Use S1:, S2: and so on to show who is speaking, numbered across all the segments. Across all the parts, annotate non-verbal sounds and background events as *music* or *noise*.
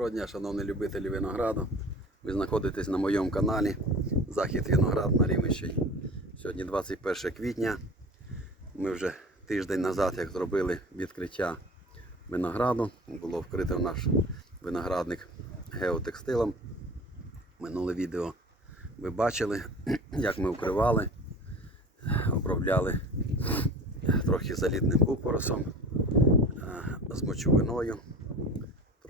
S1: Доброго дня, шановні любителі винограду. Ви знаходитесь на моєму каналі Захід Виноград на Рівненщині. Сьогодні 21 квітня. Ми вже тиждень назад, як зробили відкриття винограду, було вкрито наш виноградник геотекстилом. Минуле відео ви бачили, *clears throat* як ми укривали, обробляли трохи залітним купоросом, е, з мочовиною.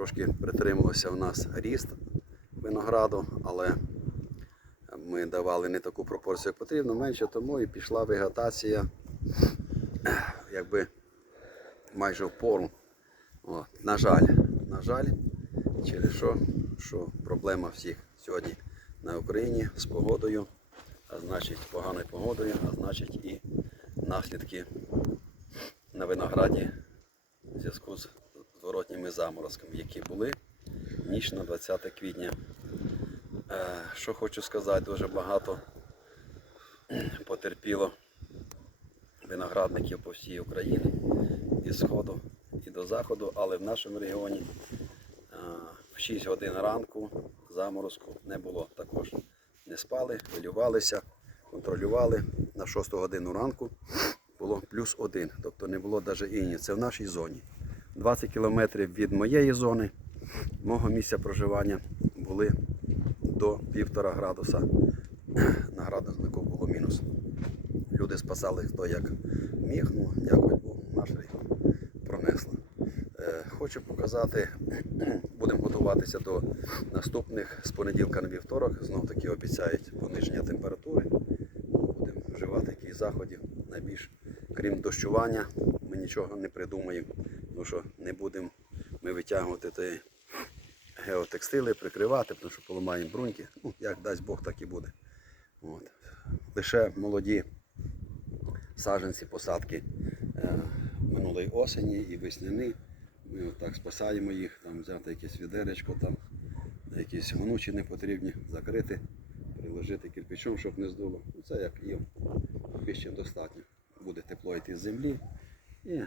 S1: Трошки притримувався у нас ріст винограду, але ми давали не таку пропорцію, як потрібно, менше тому і пішла вегетація якби майже в пору. На жаль, на жаль, через що, що проблема всіх сьогодні на Україні з погодою, а значить поганою погодою, а значить і наслідки на винограді в зв'язку з зворотніми заморозками, які були ніч на 20 квітня. Е, Що хочу сказати, дуже багато *clears throat* потерпіло виноградників по всій Україні від сходу і до заходу, але в нашому регіоні е, в 6 годин ранку заморозку не було також. Не спали, хвилювалися, контролювали. На 6 годину ранку було плюс один, тобто не було навіть іні. Це в нашій зоні. 20 кілометрів від моєї зони, мого місця проживання були до півтора градуса. *clears throat* На градуснику було мінус. Люди спасали хто як міг, ну дякую Богу, наш регіон пронесло. Е, Хочу показати, *clears throat* будемо готуватися до наступних з понеділка на вівторок. Знов таки обіцяють пониження температури. Будемо вживати якісь заходів. Найбільш крім дощування, ми нічого не придумаємо, тому що не будемо ми витягувати ті геотекстили, прикривати, тому що поламаємо бруньки. Ну, як дасть Бог, так і буде. От. Лише молоді саджанці, посадки е, минулої осені і весняни. Ми отак спасаємо їх, там взяти якесь відеречко, там якісь гонучі не потрібні, закрити, приложити кирпичом, щоб не здуло. Ну, Це як і більш достатньо. Буде тепло йти з землі і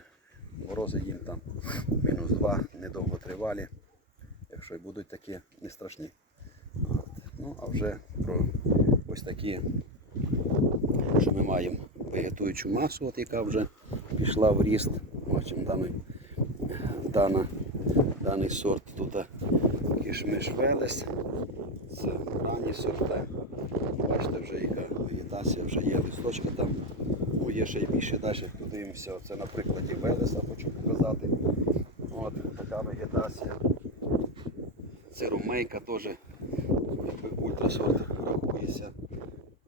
S1: морози їм там мінус два, недовго тривалі. Якщо й будуть такі, не страшні. От. Ну а вже про ось такі, що ми маємо вегетуючу масу, от яка вже пішла в ріст. Бачимо даний, дана, даний сорт тут кишмиш велес. Це ранні сорти. Бачите, вже яка вегетація, вже є листочка там. Є ще й більше далі подивимося. Це на прикладі Велеса хочу показати. От така вегетація. Це румейка теж ультрасорт рахується.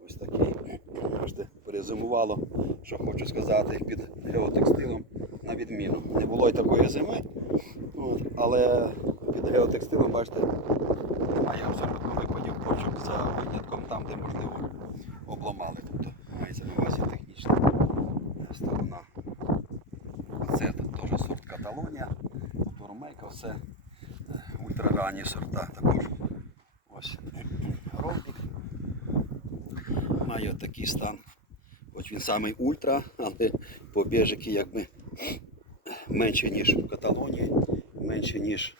S1: Ось такий. Бачите, перезимувало, що хочу сказати, під геотекстилом на відміну. Не було й такої зими, от, але під геотекстилом, бачите, немає абсолютно випадів почок за винятком там, де можливо обламали. Тобто мається на увазі технічна сторона. Це теж сорт Каталонія, тобто румейка, все е, ультраранні сорта також. Ось ромбік. Має такий стан. Хоч він самий ультра, але побіжики якби менше, ніж в Каталонії, менше, ніж.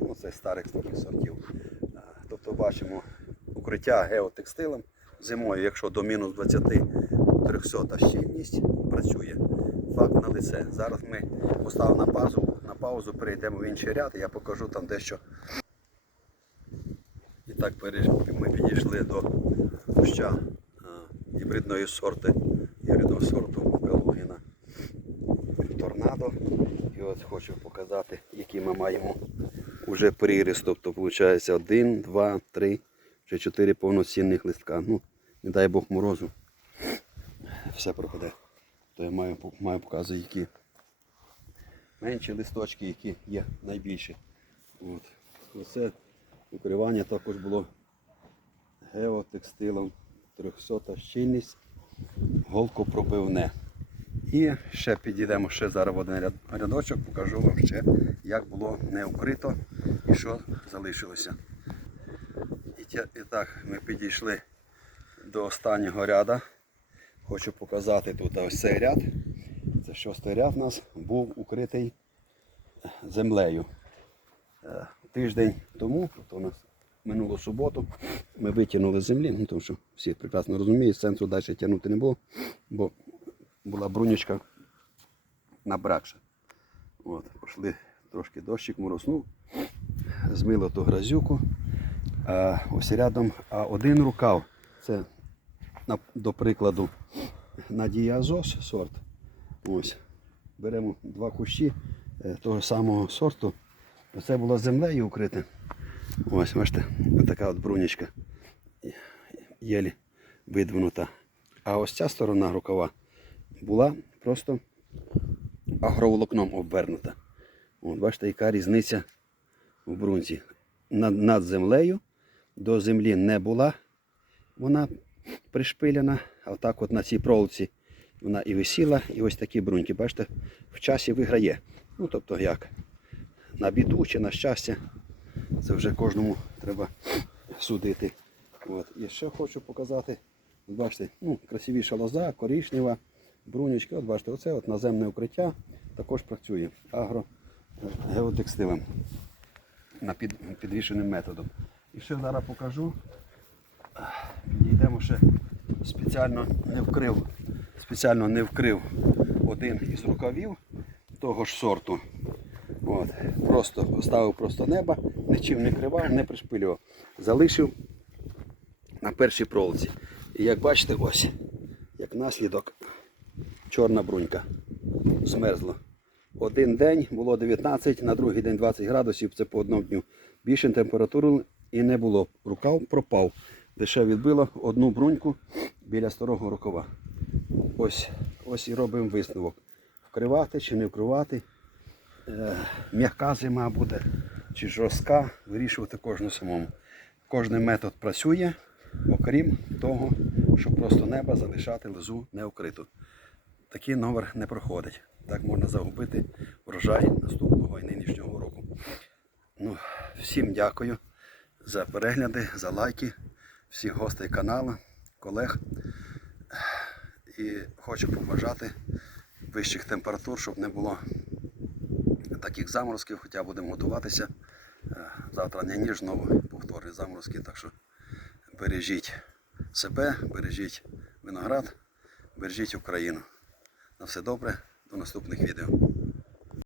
S1: Ну, це старих сортів. Тобто бачимо укриття геотекстилем зимою, якщо до мінус 20 300 щільність працює. Факт на лице. Зараз ми поставимо на на паузу перейдемо в інший ряд, я покажу там дещо. І так ми підійшли до куща гібридної сорти, гібридного сорту Калугіна торнадо. І от хочу показати, які ми маємо уже приріст. Тобто, виходить, один, два, три, вже чотири повноцінних листка. Ну, не дай Бог морозу. Все пропаде. То я маю, маю показувати, які менші листочки, які є найбільші. От. Оце укривання також було геотекстилом 300 щільність, голкопробивне. І ще підійдемо ще зараз в один рядочок, покажу вам ще, як було не укрито і що залишилося. І, так, ми підійшли до останнього ряда. Хочу показати тут ось цей ряд. Це шостий ряд у нас був укритий землею. Е, Тиждень тому, тобто у нас минулу суботу, ми витягнули з землі, ну, тому що всі прекрасно розуміють, центру далі тягнути не було, бо була брунючка набракша. От, пішли трошки дощик мороснув, змило ту грязюку. А ось рядом а один рукав. Це, до прикладу, Надія Азос сорт. Ось. Беремо два кущі е, того самого сорту. Оце було землею укрите. Ось, бачите, така от брунічка. Єлі видвинута. А ось ця сторона рукава була просто агроволокном обвернута. От, бачите, яка різниця в брунці. Над, над землею до землі не була вона пришпилена, а отак от на цій проволоці вона і висіла, і ось такі бруньки, бачите, в часі виграє. Ну, тобто як? На біду чи на щастя. Це вже кожному треба судити. От. І ще хочу показати. От Бачите, ну, красивіша лоза, корішнева, брунечки. От бачите, оце от наземне укриття також працює агрогеотекстилем на під, підвішеним методом. І ще зараз покажу. Підійдемо ще спеціально не вкрив, спеціально не вкрив один із рукавів того ж сорту. От, просто поставив просто неба, нічим не кривав, не пришпилював. Залишив на першій проволоці. І як бачите, ось, як наслідок, чорна брунька змерзла. Один день було 19, на другий день 20 градусів, це по одному дню. Більше температури і не було. Рукав пропав. Лише відбило одну бруньку біля старого рукава. Ось, ось і робимо висновок. Вкривати чи не вкривати. Е, м'яка зима буде чи жорстка, вирішувати кожну самому. Кожний метод працює, окрім того, щоб просто небо залишати лозу неукриту. Такий номер не проходить. Так можна загубити врожай наступного і нинішнього року. Ну, всім дякую за перегляди, за лайки, всіх гостей каналу, колег. І хочу побажати вищих температур, щоб не було таких заморозків, хоча будемо готуватися. Е, Завтра не ніж знову повторні заморозки, так що бережіть себе, бережіть виноград, бережіть Україну. На все добре, до наступних відео.